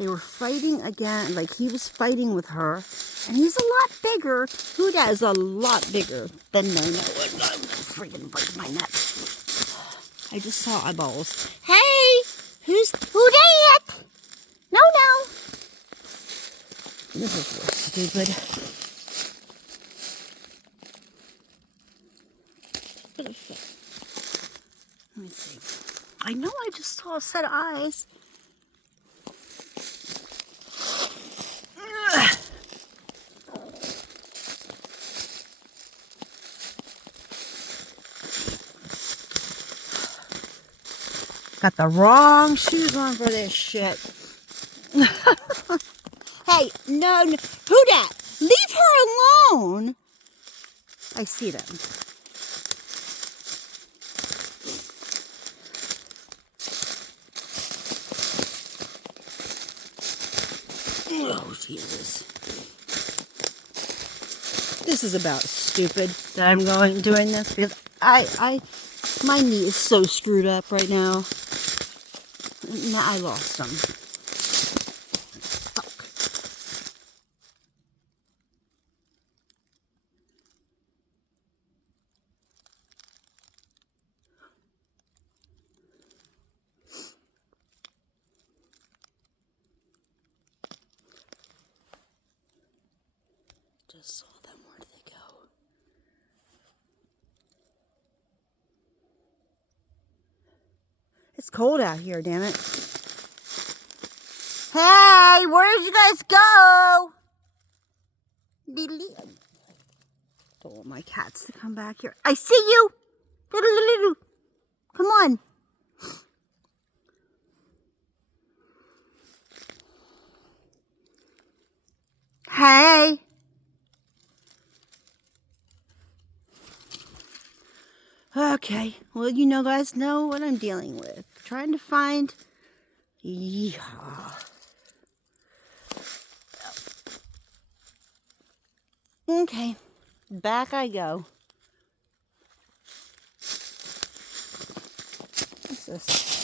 They were fighting again, like he was fighting with her. And he's a lot bigger. Huda is a lot bigger than No-No. I'm gonna freaking break my neck. I just saw eyeballs. Hey! Who that? No-No! This is real stupid. What a fuck. Let me see. I know I just saw a set of eyes. Got the wrong shoes on for this shit. Hey, no, who that? Leave her alone. I see them. Oh, Jesus. This is about stupid that I'm doing this because my knee is so screwed up right now. Now I lost them. Fuck. Just saw them. Where did they go? It's cold out here, damn it. Hey, where did you guys go? Don't want my cats to come back here. I see you. Come on. Hey. Okay. Well, you know, guys know what I'm dealing with. Trying to find... Yeehaw. Okay. Back I go. What's this?